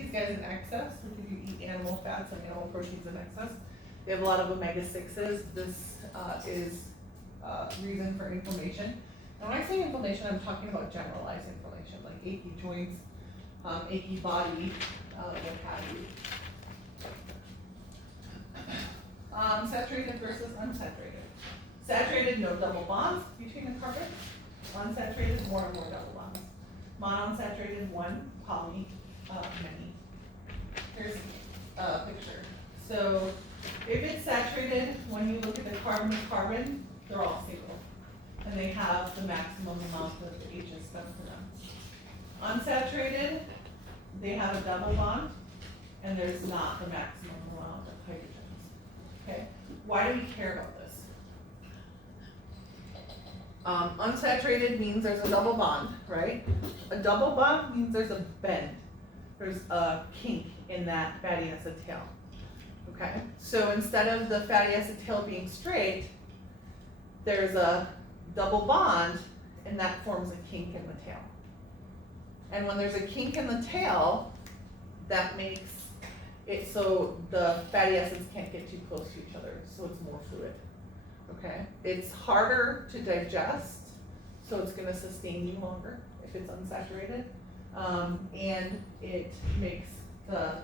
these guys in excess, like if you eat animal fats and animal proteins in excess, they have a lot of omega-6s. This is reason for inflammation. And when I say inflammation, I'm talking about generalized inflammation, like achy joints, achy body, what have you. Saturated versus unsaturated. Saturated, no double bonds between the carbon. Unsaturated, more and more double bonds. Monounsaturated, one, poly, many. Here's a picture. So if it's saturated, when you look at the carbon to carbon, they're all stable. And they have the maximum amount of H's stuck to them. Unsaturated, they have a double bond, and there's not the maximum amount of hydrogens. Okay, why do we care about this? Unsaturated means there's a double bond, right? A double bond means there's a bend. There's a kink in that fatty acid tail. Okay, so instead of the fatty acid tail being straight, there's a double bond, and that forms a kink in the tail. And when there's a kink in the tail, that makes it so the fatty acids can't get too close to each other, so it's more fluid. Okay, it's harder to digest, so it's going to sustain you longer if it's unsaturated, and it makes the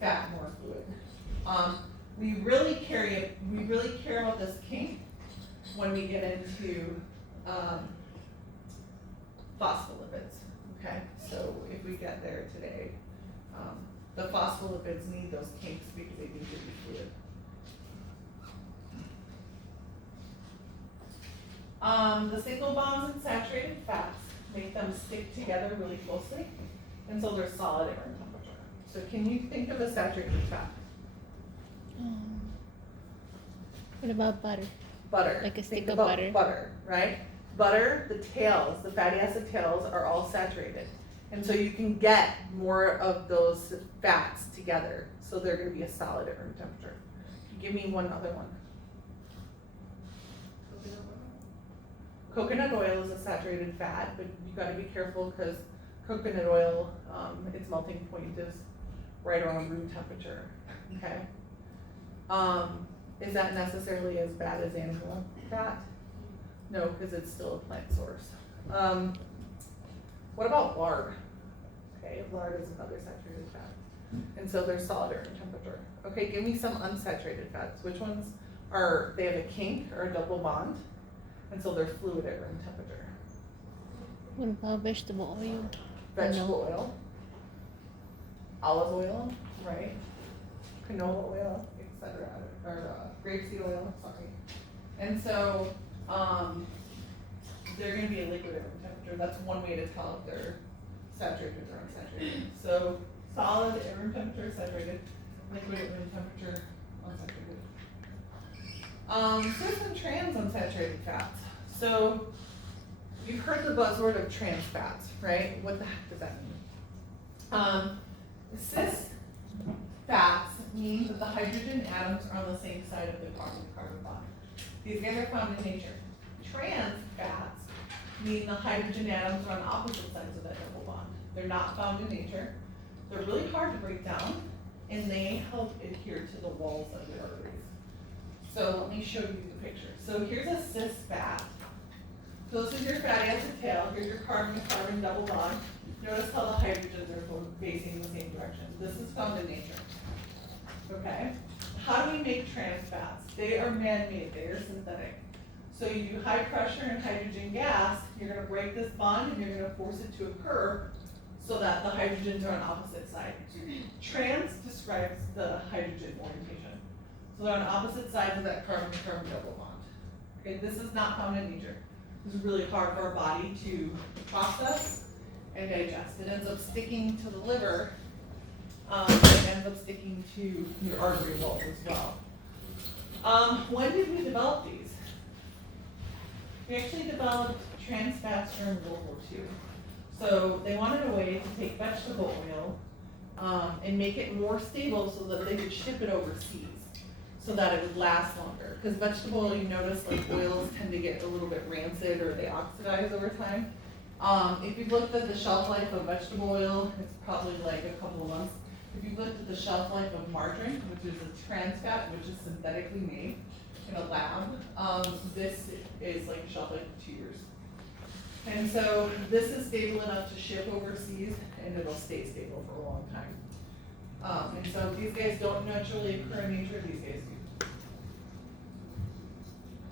fat more fluid. We really care about this kink when we get into phospholipids. Okay, so if we get there today, the phospholipids need those kinks because they need to be fluid. The single bonds in saturated fats make them stick together really closely, and so they're solid at room temperature. So can you think of a saturated fat? What about butter? Butter. Like a stick Think of about butter. Butter, right? Butter, the tails, the fatty acid tails are all saturated. And so you can get more of those fats together. So they're going to be a solid at room temperature. Give me one other one. Coconut oil is a saturated fat, but you got to be careful because coconut oil, its melting point is right around room temperature. Okay. Is that necessarily as bad as animal fat? No, because it's still a plant source. What about lard? Okay, lard is another saturated fat. And so they're solid at room temperature. Okay, give me some unsaturated fats. Which ones are, they have a kink or a double bond? And so they're fluid at room temperature. What about vegetable oil? Vegetable oil, olive oil, right? Canola oil, etc. Or grapeseed oil, sorry. And so they're going to be a liquid at room temperature. That's one way to tell if they're saturated or unsaturated. So solid at room temperature, saturated. Liquid at room temperature, unsaturated. Cis and trans unsaturated fats. So you've heard the buzzword of trans fats, right? What the heck does that mean? Cis fats mean that the hydrogen atoms are on the same side of the carbon-carbon bond. These guys are found in nature. Trans fats mean the hydrogen atoms are on opposite sides of that double bond. They're not found in nature. They're really hard to break down, and they help adhere to the walls of the arteries. So let me show you the picture. So here's a cis fat. So this is your fatty acid tail. Here's your carbon-carbon double bond. Notice how the hydrogens are both facing the same direction. This is found in nature. Okay? How do we make trans fats? They are man-made. They are synthetic. So you do high pressure and hydrogen gas. You're going to break this bond and you're going to force it to occur so that the hydrogens are on opposite sides. Trans describes the hydrogen orientation. So they're on opposite sides of that carbon-carbon double bond. Okay, this is not found in nature. This is really hard for our body to process and digest. It ends up sticking to the liver. It ends up sticking to your artery walls as well. When did we develop these? We actually developed trans fats during World War II. So they wanted a way to take vegetable oil and make it more stable so that they could ship it overseas so that it would last longer. Because vegetable oil, you notice like oils tend to get a little bit rancid or they oxidize over time. If you've looked at the shelf life of vegetable oil, it's probably like a couple of months. If you've looked at the shelf life of margarine, which is a trans fat, which is synthetically made in a lab, this is like a shelf life of 2 years. And so this is stable enough to ship overseas, and it'll stay stable for a long time. And so these guys don't naturally occur in nature, these guys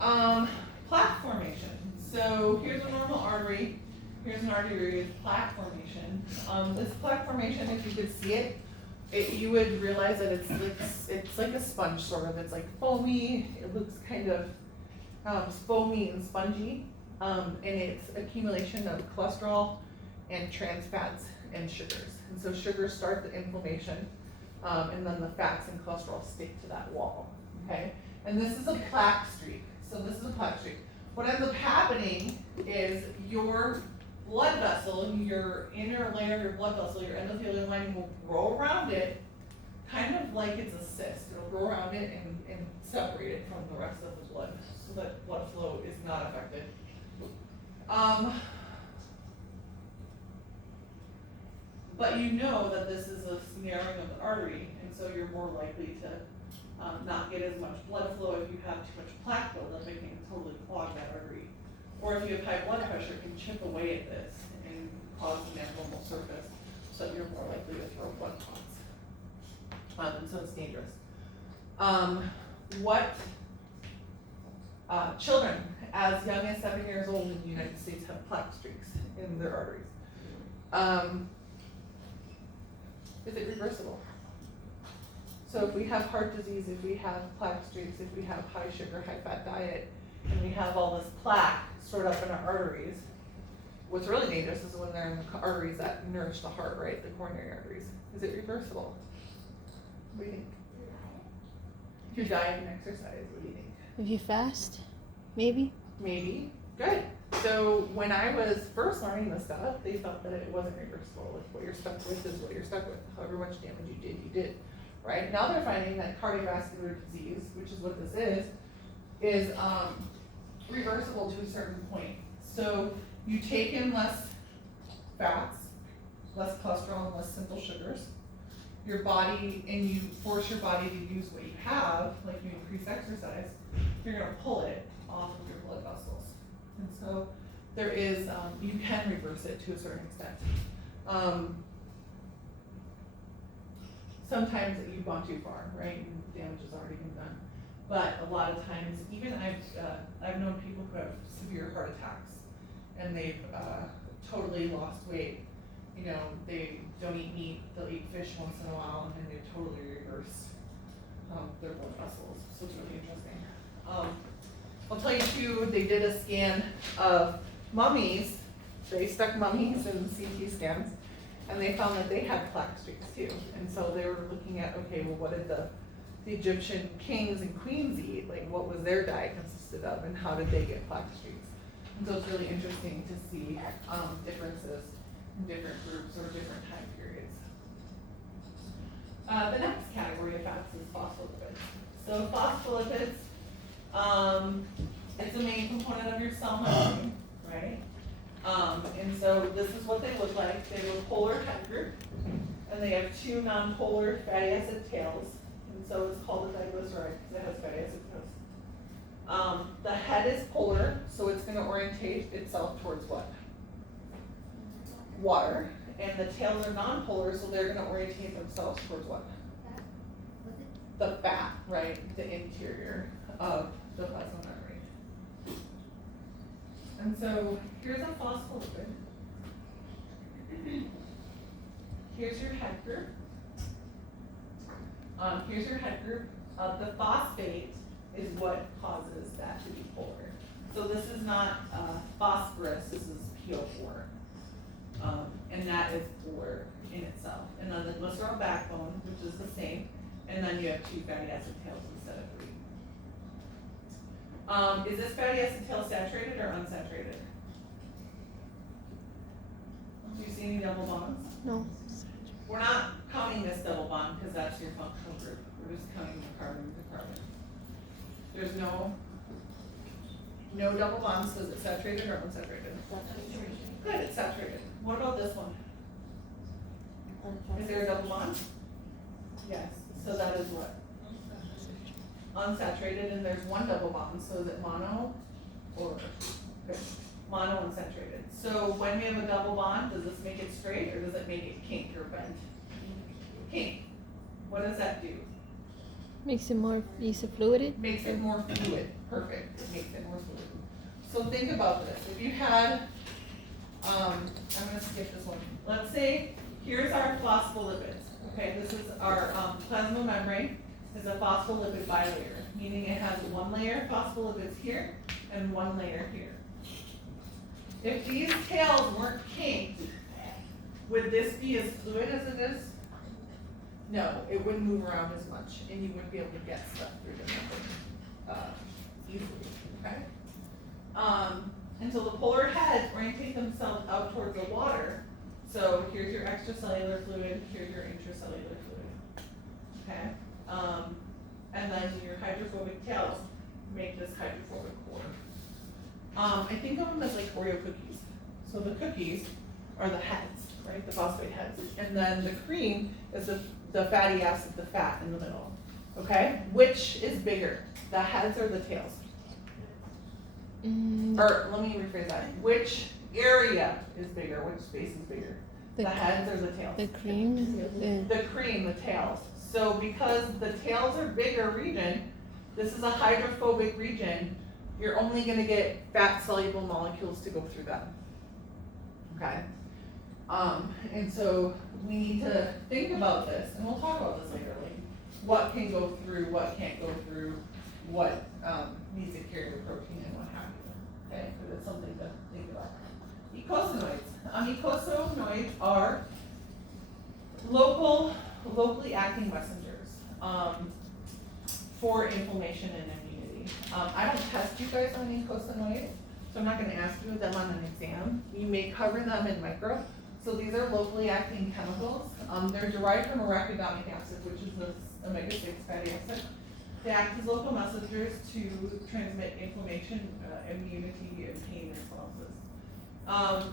do. Plaque formation. So here's a normal artery. Here's an artery with plaque formation. This plaque formation, if you could see it, you would realize that it's like a sponge sort of. It's like foamy. It looks kind of foamy and spongy, and it's accumulation of cholesterol and trans fats and sugars. And so sugars start the inflammation, and then the fats and cholesterol stick to that wall. Okay, and this is a plaque streak. So this is a plaque streak. What ends up happening is your blood vessel, your inner layer of your blood vessel, your endothelial lining will grow around it, kind of like it's a cyst. It'll grow around it and separate it from the rest of the blood, so that blood flow is not affected. But you know that this is a narrowing of the artery, and so you're more likely to not get as much blood flow if you have too much plaque buildup. It can totally clog that artery. Or if you have high blood pressure, it can chip away at this and cause an abnormal surface, so you're more likely to throw blood clots. And so it's dangerous. Children as young as 7 years old in the United States have plaque streaks in their arteries. Is it reversible? So if we have heart disease, if we have plaque streaks, if we have high sugar, high fat diet, and we have all this plaque stored up in our arteries, what's really dangerous is when they're in the arteries that nourish the heart, right? The coronary arteries. Is it reversible? What do you think? If you diet and exercise, what do you think? If you fast, maybe. Maybe. Good. So when I was first learning this stuff, they thought that it wasn't reversible. Like what you're stuck with is what you're stuck with. However much damage you did. Right? Now they're finding that cardiovascular disease, which is what this is reversible to a certain point. So you take in less fats, less cholesterol, and less simple sugars. Your body, and you force your body to use what you have, like you increase exercise, you're gonna pull it off of your blood vessels. And so there is, you can reverse it to a certain extent. Sometimes you've gone too far, right? And damage has already been done. But a lot of times, even I've known people who have severe heart attacks, and they've totally lost weight. You know, they don't eat meat, they'll eat fish once in a while, and they've totally reversed their blood vessels. So it's really interesting. I'll tell you too, they did a scan of mummies. They stuck mummies in CT scans, and they found that they had plaque streaks too. And so they were looking at, okay, well, what did the Egyptian kings and queens eat? Like, what was their diet consisted of, and how did they get plaque streaks? And so it's really interesting to see differences in different groups or different time periods. The next category of fats is phospholipids. So phospholipids, it's a main component of your cell membrane, right? And so this is what they look like. They have a polar head group, and they have two non-polar fatty acid tails. And so it's called a diglyceride because it has fatty acid tails. The head is polar, so it's going to orientate itself towards what? Water. And the tails are non-polar, so they're going to orientate themselves towards what? The fat, right? The interior of the plasma membrane. And so here's a phospholipid. Here's your head group. Here's your head group. The phosphate is what causes that to be polar. So this is not phosphorus, this is PO4. And that is polar in itself. And then the glycerol backbone, which is the same, and then you have two fatty acid tails instead of three. Is this fatty acid tail saturated or unsaturated? Do you see any double bonds? No. We're not counting this double bond because that's your functional group. We're just counting the carbon to carbon. There's no double bonds, so is it saturated or unsaturated? Good, it's saturated. What about this one? Is there a double bond? Yes, so that is what? Unsaturated, and there's one double bond, so is it mono or, good, mono unsaturated. So when we have a double bond, does this make it straight or does it make it kink or bent? Kink. What does that do? Makes it more easy fluid. Makes it more fluid, perfect, it makes it more fluid. So think about this, if you had, I'm gonna skip this one. Let's say, here's our phospholipids, okay, this is our plasma membrane, is a phospholipid bilayer, meaning it has one layer phospholipids here and one layer here. If these tails weren't kinked, would this be as fluid as it is? No, it wouldn't move around as much, and you wouldn't be able to get stuff through the membrane easily, okay? And so the polar heads orientate themselves out towards the water. So here's your extracellular fluid, here's your intracellular fluid, okay? And then your hydrophobic tails make this hydrophobic core. I think of them as like Oreo cookies. So the cookies are the heads, right, the phosphate heads. And then the cream is the fatty acid, the fat in the middle, okay? Which is bigger, the heads or the tails? Or let me rephrase that. Which area is bigger? Which space is bigger? The heads or the tails? The cream. The cream, the tails. So because the tails are bigger region, this is a hydrophobic region, you're only gonna get fat soluble molecules to go through them. Okay? And so we need to think about this, and we'll talk about this later, like what can go through, what can't go through, what needs to carry the protein and what have you. Okay, but it's something to think about. Eicosanoids. Eicosanoids are locally acting messengers for inflammation and immunity. I don't test you guys on eicosanoids, so I'm not going to ask you them on an exam. You may cover them in micro. So these are locally acting chemicals. They're derived from arachidonic acid, which is this omega-6 fatty acid. They act as local messengers to transmit inflammation, immunity, and pain responses.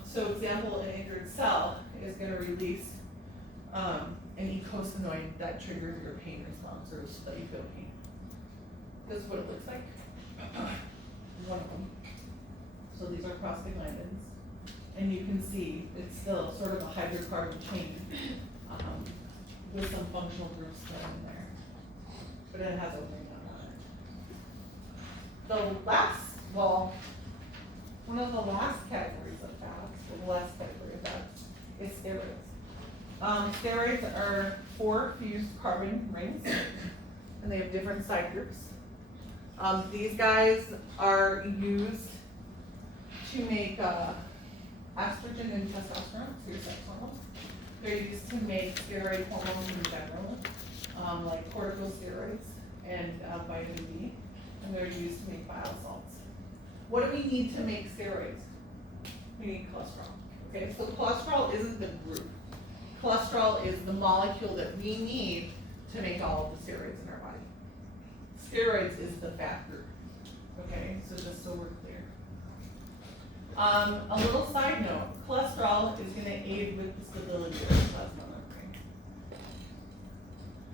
So example, an injured cell is going to release an eicosanoid that triggers your pain response or that you feel pain. This is what it looks like. One of them. So these are prostaglandins. And you can see it's still sort of a hydrocarbon chain with some functional groups still in there. But it has a ring on it. The last, well, one of the last categories of fats, or the last category of fats, is steroids. Steroids are 4 fused carbon rings, and they have different side groups. These guys are used to make estrogen and testosterone, so your sex hormones. They're used to make steroid hormones in general, like corticosteroids and vitamin D, and they're used to make bile salts. What do we need to make steroids? We need cholesterol. Okay, so cholesterol isn't the group. Cholesterol is the molecule that we need to make all of the steroids in our body. Steroids is the fat group. Okay, so just so we're clear. A little side note, cholesterol is going to aid with the stability of the plasma membrane.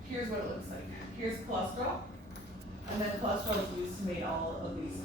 Here's what it looks like. Here's cholesterol, and then cholesterol is used to make all of these